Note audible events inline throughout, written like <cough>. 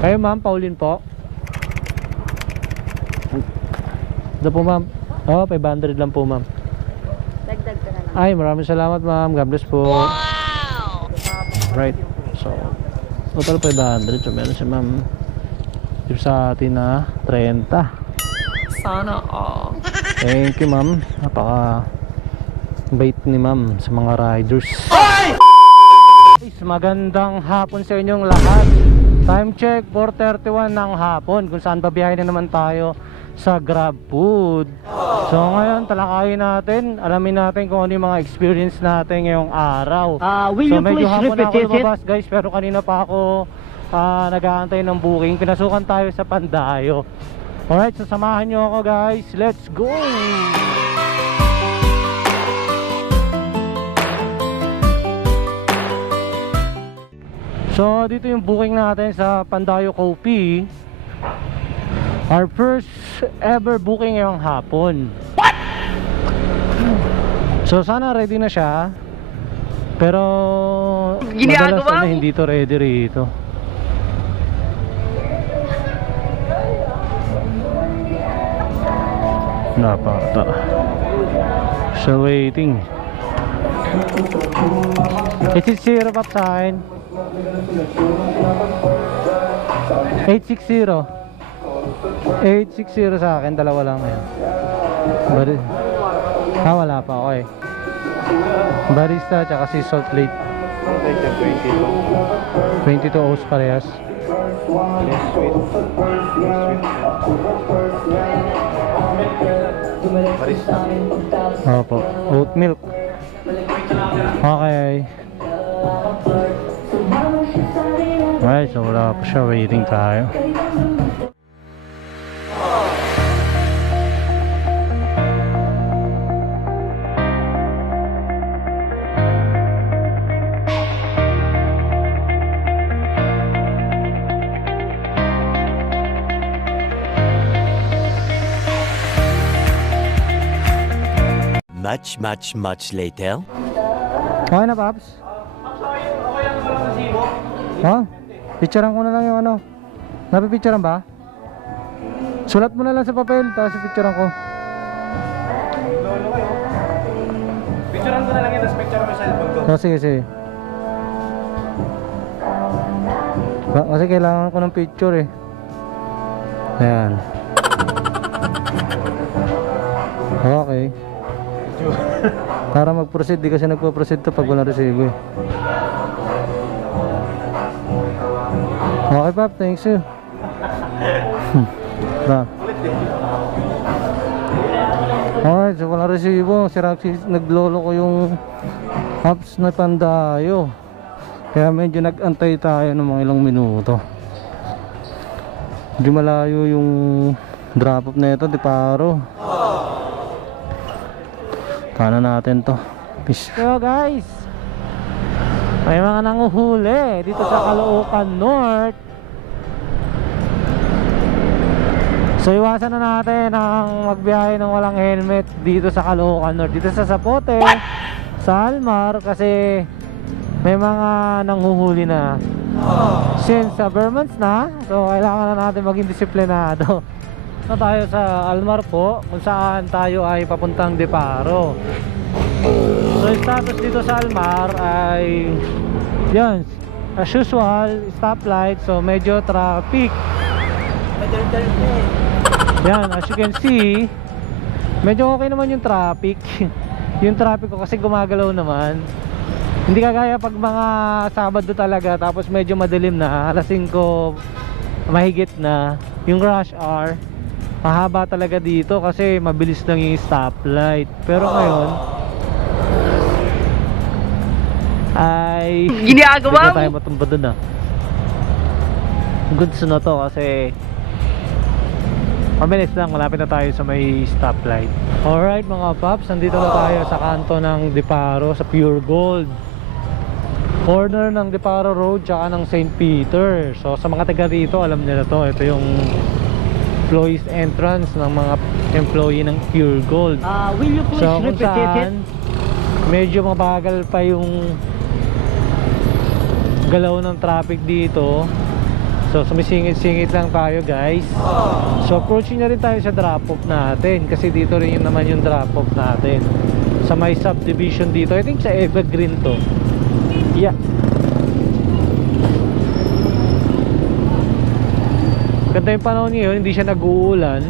Kayo ma'am, Pauline po. Ito po ma'am. Oh, 500 lang po ma'am. Dagdag ka na lang. Ay, maraming salamat ma'am. God bless po. Right. So, total 500. So, meron si ma'am. Tip sa atin na 30. Sana all. Thank you ma'am. Napaka bait ni ma'am sa mga riders. Guys, magandang hapon sa inyong lahat. Time check 4:31 ng hapon kung saan babiyahe na naman tayo sa Grab Food. So ngayon talakayin natin, alamin natin kung ano yung mga experience natin ngayong araw. Uh, will so you medyo please hapon na ako lumabas guys pero kanina pa ako ah, nag-aantay ng booking. Pinasukan tayo sa Pandayo. Alright, so samahan nyo ako guys. Let's go! So dito yung booking natin sa Pandayo Coffee. Our first ever booking ngayong hapon. What? So sana ready na siya. Pero madalas ano, hindi to ready rito. Napata. So waiting. It is zero pa sa akin. 860 860 sa akin, dalawa lang Bari Ah, wala pa, okay. Barista, tsaka si salt lake. 22 ounce parehas. Opo, oat milk. Okay Alright, so wala pa siya, waiting tayo Much, much, much later. Okay na, Paps? Ha? Picturean ko na lang yung ano. Napipicturean ba? Sulat mo na lang sa papel, tapos picturean ko. Picturean ko na lang yan, tapos picture mo sa cellphone ko. Oh, sige, sige. Ba, kasi kailangan ko ng picture eh. Ayan. Okay. <laughs> Para mag-proceed, di kasi nagpo-proceed to pag walang resibo eh. Okay, Pap, thanks you. <laughs> Ba. Alright, so walang resibo. Si Roxy, naglolo ko yung apps na pandayo. Kaya medyo nag-antay tayo ng mga ilang minuto. Hindi malayo yung drop off na ito, di paro. Paano natin to? Peace. So guys, may mga nanguhuli dito sa Caloocan North. So iwasan na natin ang magbiyahe ng walang helmet dito sa Caloocan North. Dito sa Sapote, sa Almar kasi may mga nanghuhuli na. Since uh, na, so kailangan na natin maging disiplinado. <laughs> So tayo sa Almar po, kung saan tayo ay papuntang Deparo. So status dito sa Almar ay yan, as usual, stoplight, so medyo traffic. Yan, as you can see, medyo okay naman yung traffic. <laughs> yung traffic ko kasi gumagalaw naman. Hindi kagaya pag mga Sabado talaga tapos medyo madilim na, alas 5 mahigit na yung rush hour. Mahaba talaga dito kasi mabilis lang yung stoplight. Pero ngayon ay Ginagawa mo? tayo matumba dun ah. Goods na to kasi Mabilis lang, malapit na tayo sa may stoplight. Alright mga paps, nandito na tayo sa kanto ng Deparo sa Pure Gold. Corner ng Deparo Road tsaka ng St. Peter. So sa mga taga rito, alam nila to. Ito yung employees entrance ng mga employee ng Pure Gold. Uh, will you please So repeat it? saan medyo mabagal pa yung galaw ng traffic dito. So sumisingit-singit lang tayo guys. So approaching na rin tayo sa drop off natin Kasi dito rin yung naman yung drop off natin. Sa may subdivision dito. I think sa Evergreen to. Yeah. Ganda yung panahon ngayon Hindi siya nag-uulan.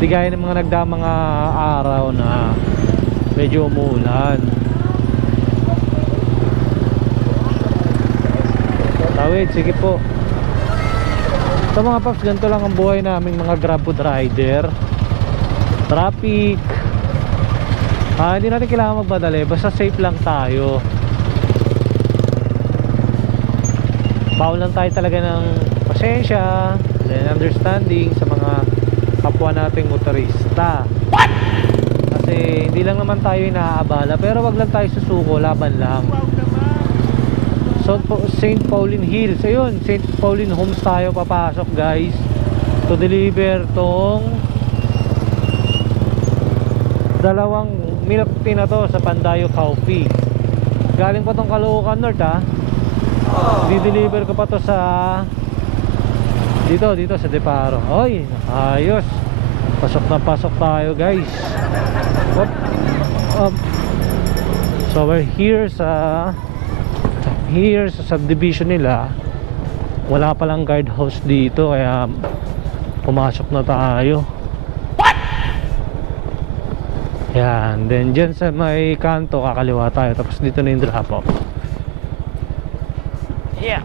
Hindi ng mga nagdaang mga araw na Medyo umuulan Tawid, sige po. So mga paps, ganito lang ang buhay namin mga grab food rider. Traffic. Ah, hindi natin kailangan magmadali Basta safe lang tayo. Bawal lang tayo talaga ng pasensya Then understanding sa mga kapwa nating motorista. Kasi hindi lang naman tayo inaabala Pero wag lang tayo susuko, laban lang St. Pauline Hills. Ayun, St. Pauline Homes tayo papasok guys. To deliver tong dalawang milk tea na to sa Pandayo Coffee. Galing pa tong Caloocan North ha. Di-deliver ko pa to sa dito, dito sa Deparo. Oy, ayos. Pasok na pasok tayo guys. Up, up. So we're here sa here sa subdivision nila wala palang guardhouse dito kaya pumasok na tayo. Yan then dyan sa may kanto kakaliwa tayo tapos dito na yung drop off. Yeah.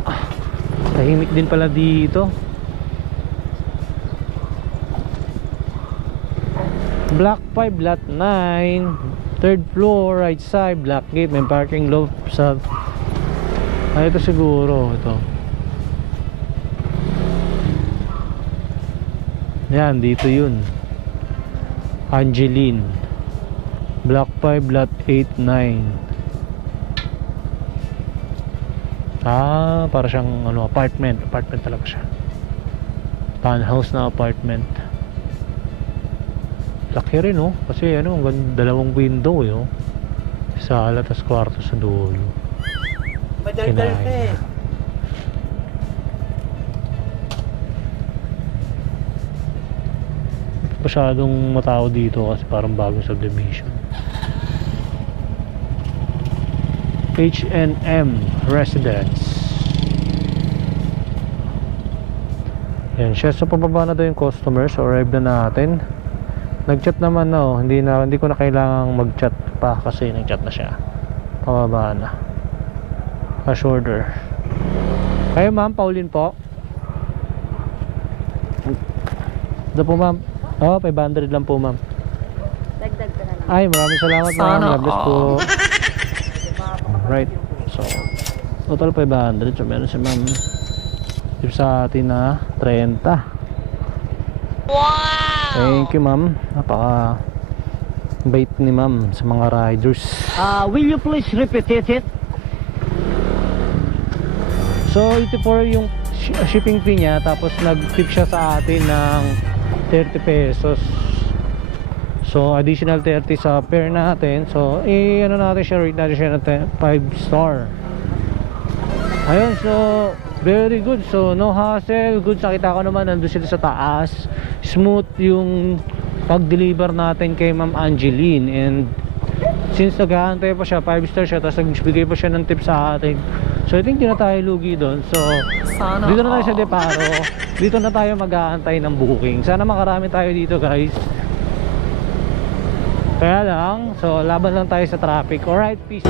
Tahimik din pala dito. Block 5, lot 9 Third floor, right side, black gate May parking lot sa ay, ito siguro, ito. Yan, dito yun. Angeline. Block 5, lot 8, 9. Ah, para siyang ano, apartment. Apartment talaga siya. Townhouse na apartment. Laki rin, oh. Kasi ano, dalawang window, eh, oh. Sala, tas kwarto sa dulo. Madaldal ka eh. masyadong matao dito kasi parang bagong subdivision. H&M Residence. Yan siya. So pababa na daw yung customers. So arrive na natin. Nagchat naman na oh. hindi na hindi ko na kailangang magchat pa kasi nagchat na siya. Pababa na cash order. Kayo ma'am Pauline po? Ito po ma'am? Oh 500 lang po ma'am. Dagdag ka na lang. ay maraming salamat ma'am. God bless po. right. So total 500 so meron si ma'am. Tip sa atin na 30 wow! Thank you ma'am. Napaka bait ni ma'am sa mga riders. Uh, will you please repeat it? So ito for yung shi- shipping fee niya tapos nag-tip siya sa atin ng 30 pesos. So additional 30 sa pair natin. So eh ano natin siya rate natin siya ng 5 star. Ayun so very good. So no hassle, good nakita ko naman nandun sila sa taas. Smooth yung pag-deliver natin kay Ma'am Angeline and since nag-aantay pa siya 5 star siya tapos nagbigay pa siya ng tip sa atin so I think di na tayo lugi doon. So Sana dito na tayo sa. Deparo. <laughs> Dito na tayo mag-aantay ng booking. Sana makarami tayo dito guys. Kaya lang so laban lang tayo sa traffic. Alright peace